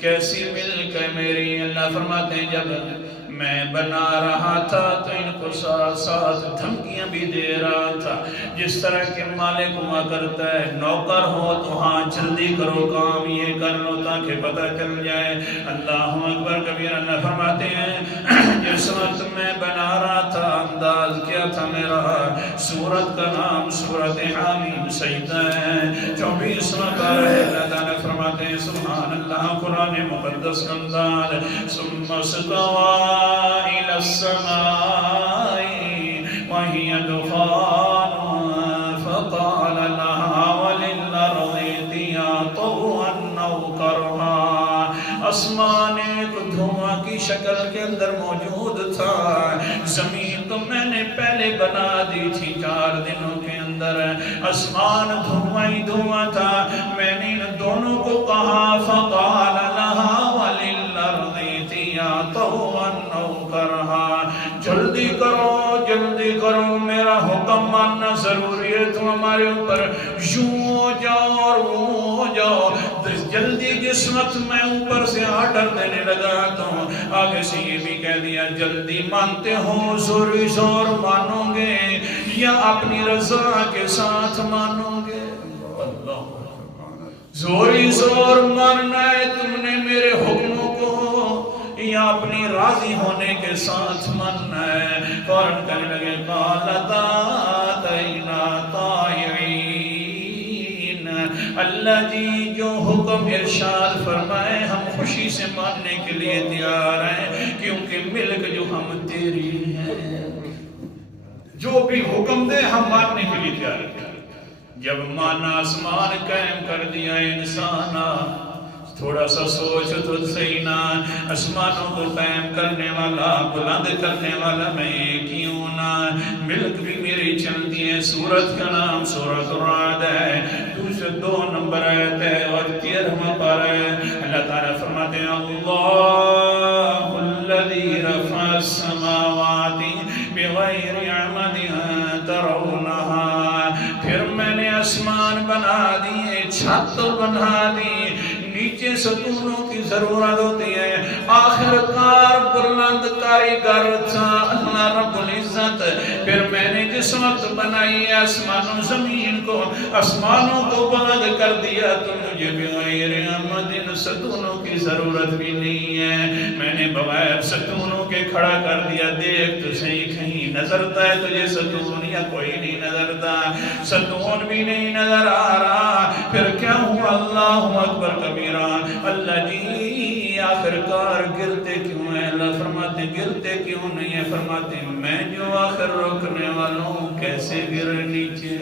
کیسی ملک ہے میری. اللہ فرماتے ہیں جب میں بنا رہا تھا تو ان کو ساتھ ساتھ دھمکیاں بھی دے رہا تھا. جس طرح کہ مالک ہوا کرتا ہے نوکر ہو تو ہاں جلدی کرو کام یہ کر لو تاکہ پتہ چل جائے. اللہ اکبر کبیر. اللہ فرماتے ہیں جس وقت میں بنا رہا تھا انداز کیا تھا میرا. سورت کا نام سورت حامیم سجدہ ہے. 24واں پارہ ہے. اللہ تعالیٰ فرماتے ہیں سبحان اللہ. قرآن مقدس کا انداز. ثم استوى إلى السماء وهي دخان فقال لها وللأرض ائتيا طوعا أو كرها. آسمان ایک دھواں کی شکل کے اندر موجود تھا. زمین تو میں نے پہلے بنا دی تھی 4 دنوں کے اندر. آسمان دھواں ہی دھواں تھا. میں نے ان دونوں کو کہا فقال لها وللأرض ائتيا طوعا أو كرها. جلدی کرو میرا حکم ماننا ضروری ہے. تم ہمارے اوپر یوں ہو جاؤ اور وہ ہو جاؤ. جلدی جس وقت میں اوپر سے آرڈر دینے لگا تو آگے سے یہ بھی کہہ دیا جلدی مانتے ہو زوری زور مانو گے یا اپنی رضا کے ساتھ مانو گے. زوری زور ماننا ہے تم نے میرے حکموں کو یا اپنی راضی ہونے کے ساتھ ماننا ہے. فوراً کہنے لگے قال اتینا طائعین. اللہ جی جو حکم ارشاد فرمائے ہم خوشی سے ماننے کے لیے تیار ہیں کیونکہ ملک جو ہم تیری ہے. جو بھی حکم دے ہم ماننے کے لیے تیار ہیں. جب مانا آسمان قائم کر دیا انسان تھوڑا سا سوچ تو صحیح نا. آسمانوں کو قائم کرنے والا بلند کرنے والا میں کیوں نہ. ملک بھی میری چلتی ہے. سورت کا نام سورت الرعد ہے. دوسرے 2 نمبر آیت ہے اور 13واں پارہ ہے. اللہ تعالیٰ فرماتے ہیں اللہ الذی رفع السماوات بغیر عمد ترونها. پھر میں نے آسمان بنا دیے چھت بنا دی. نیچے ستونوں کی ضرورت ہوتی ہے. آخر کار بلند کاریگر تھا اللہ رب العزت. پھر میں نے جس وقت بنائی ہے آسمان و زمین کو آسمانوں کو بلند کر دیا تو مجھے بغیر عمد ستونوں کی ضرورت بھی نہیں ہے. میں نے بغیر ستونوں کے کھڑا کر دیا. دیکھ تو صحیح کہیں نظرتا ہے تجھے ستون یا کوئی نہیں نظرتا. ستون بھی نہیں نظر آ رہا. پھر کیا ہوا اللہ اکبر کبیرہ. اللہ جی آخر کار گرتے کیوں ہیں. اللہ فرماتے گرتے کیوں نہیں ہے. فرماتے میں جو آخر روکنے والا ہوں کیسے گر نیچے.